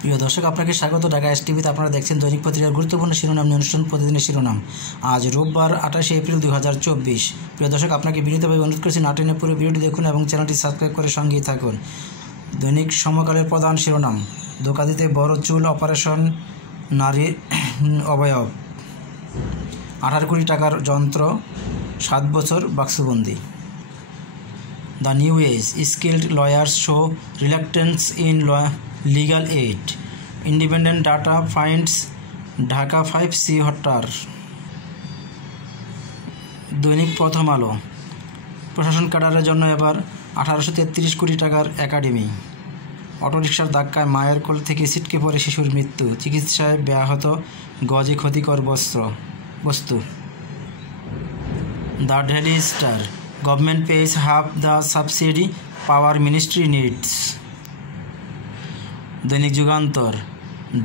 প্রিয় দর্শক, আপনাকে স্বাগত ঢাকা এসটিভিতে। আপনারা দেখছেন দৈনিক পত্রিকার গুরুত্বপূর্ণ শিরোনাম নিয়ে অনুষ্ঠান প্রতিদিনের শিরোনাম। আজ রোববার 28 এপ্রিল 2024। প্রিয় দর্শক, আপনাকে বিনীতভাবে অনুরোধ করছি না টেনে পুরো ভিডিওটি দেখুন এবং চ্যানেলটি সাবস্ক্রাইব করে সঙ্গেই থাকুন। দৈনিক সমকালের প্রধান শিরোনাম: দোকাদিতে বড় চুল অপারেশন, নারীর অবয়ব, 18 কোটি টাকার যন্ত্র, 7 বছর বাক্সবন্দি। The new age: skilled lawyers show reluctance in legal aid. Independent data finds Dhaka 5C hotter. দৈনিক প্রথম আলো: প্রশাসন ক্যাডারের জন্য এবার 1833 কোটি টাকার একাডেমি। অটোরিকশার ধাক্কায় মায়ের কোল থেকে ছিটকে পড়ে শিশুর মৃত্যু, চিকিৎসায় ব্যাহত, গজে ক্ষতিকর বস্তু। The daily star: government pays half the subsidy power ministry needs. দৈনিক যুগান্তর: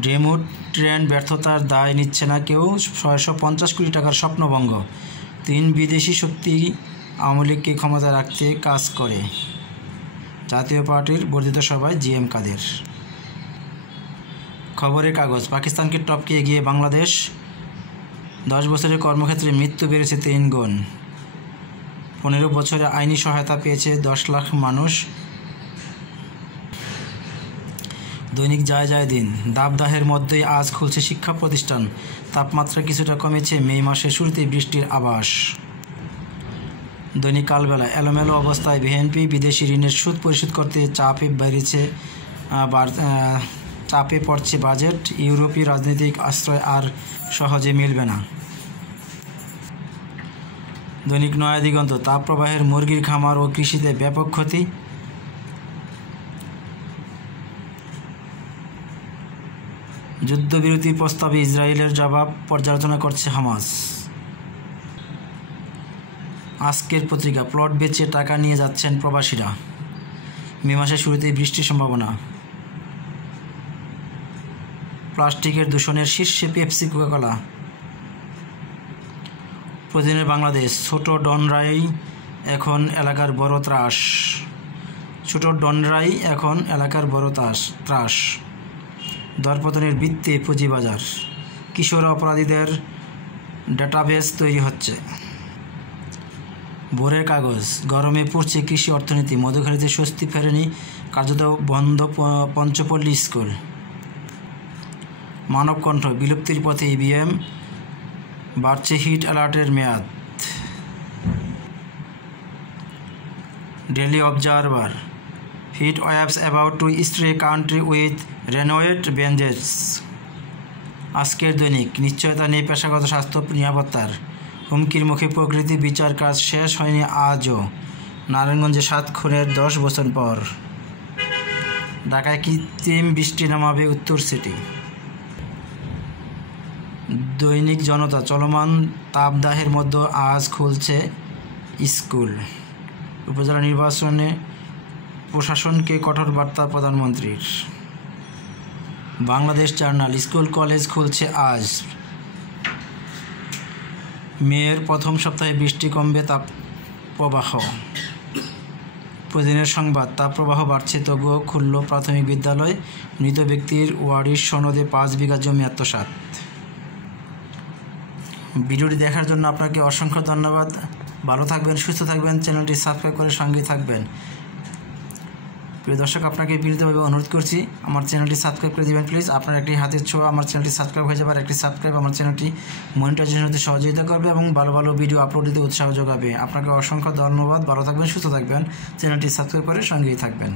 ডেমুট ট্রেন ব্যর্থতার দায় নিচ্ছে না কেউ, 650 কোটি টাকার স্বপ্নভঙ্গ। 3 বিদেশি শক্তি আওয়ামী লীগকে ক্ষমতায় রাখতে কাজ করে। জাতীয় পার্টির বর্ধিত সভায় জিএম কাদের। খবরের কাগজ: পাকিস্তানকে টপকে এগিয়ে বাংলাদেশ, 10 বছরের কর্মক্ষেত্রে মৃত্যু বেড়েছে 3 গুণ। 15 বছরে আইনি সহায়তা পেয়েছে 10 লাখ মানুষ। দৈনিক যায় দিন: দাবদাহের মধ্যেই আজ খুলছে শিক্ষা প্রতিষ্ঠান, তাপমাত্রা কিছুটা কমেছে, মে মাসের শুরুতেই বৃষ্টির আভাস। দৈনিক কালবেলা: এলোমেলো অবস্থায় বিএনপি, বিদেশি ঋণের সুদ পরিশোধ করতে চাপে পড়ছে বাজেট, ইউরোপীয় রাজনৈতিক আশ্রয় আর সহজে মিলবে না। দৈনিক নয়া দিগন্ত: তাপপ্রবাহের মুরগির খামার ও কৃষিতে ব্যাপক ক্ষতি। যুদ্ধবিরতির প্রস্তাবে ইসরায়েলের জবাব পর্যালোচনা করছে হামাস। আজকের পত্রিকা: প্লট বেচে টাকা নিয়ে যাচ্ছেন প্রবাসীরা, মে মাসের শুরুতেই বৃষ্টির সম্ভাবনা। প্লাস্টিকের দূষণের শীর্ষে পেপসি, কোকা-কোলা। প্রতিদিনের বাংলাদেশ: ছোট ডনরাই এখন এলাকার বড় ত্রাস। দরপতনের বৃত্তে পুঁজিবাজার। কিশোর অপরাধীদের ডেটাবেস তৈরি হচ্ছে। ভোরের কাগজ: গরমে পড়ছে কৃষি অর্থনীতি, মধুখালীতে স্বস্তি ফেরেনি, কার্যত বন্ধ পঞ্চপল্লী স্কুল। মানবকণ্ঠ: বিলুপ্তির পথে ইভিএম, বাড়ছে হিট অ্যালার্টের মেয়াদ। Daily observer: heat waves about to strike country with renewed vengeance. আজকের দৈনিক: নিশ্চয়তা নেই পেশাগত স্বাস্থ্য নিরাপত্তার, হুমকির মুখে প্রকৃতি, বিচার কাজ শেষ হয়নি আজও, নারায়ণগঞ্জে 7 খুনের 10 বছর পর। ঢাকায় কৃত্রিম বৃষ্টি নামাবে উত্তর সিটি। দৈনিক জনতা: চলমান তাপদাহের মধ্যে আজ খুলছে স্কুল। উপজেলা নির্বাচনে প্রশাসনকে কঠোর বার্তা প্রধানমন্ত্রীর। বাংলাদেশ জার্নাল: স্কুল কলেজ খুলছে আজ, মেয়ের প্রথম সপ্তাহে বৃষ্টি কমবে, তাপপ্রবাহ। প্রতিদিনের সংবাদ: তাপপ্রবাহ বাড়ছে তবুও খুলল প্রাথমিক বিদ্যালয়, মৃত ব্যক্তির ওয়ারিশ সনদে 5 বিঘা জমি আত্মসাৎ। ভিডিওটি দেখার জন্য আপনাকে অসংখ্য ধন্যবাদ। ভালো থাকবেন, সুস্থ থাকবেন, চ্যানেলটি সাবস্ক্রাইব করে সঙ্গেই থাকবেন। প্রিয় দর্শক, আপনাকে বিনীতভাবে অনুরোধ করছি আমার চ্যানেলটি সাবস্ক্রাইব করে দেবেন প্লিজ। আপনার একটি হাতের ছোঁয়া আমার চ্যানেলটি সাবস্ক্রাইব হয়ে যাবে, আর একটি সাবস্ক্রাইব আমার চ্যানেলটি মনিটাইজেশন হতে সহযোগিতা করবে এবং ভালো ভালো ভিডিও আপলোড দিতে উৎসাহ যোগাবে। আপনাকে অসংখ্য ধন্যবাদ। ভালো থাকবেন, সুস্থ থাকবেন, চ্যানেলটি সাবস্ক্রাইব করে সঙ্গেই থাকবেন।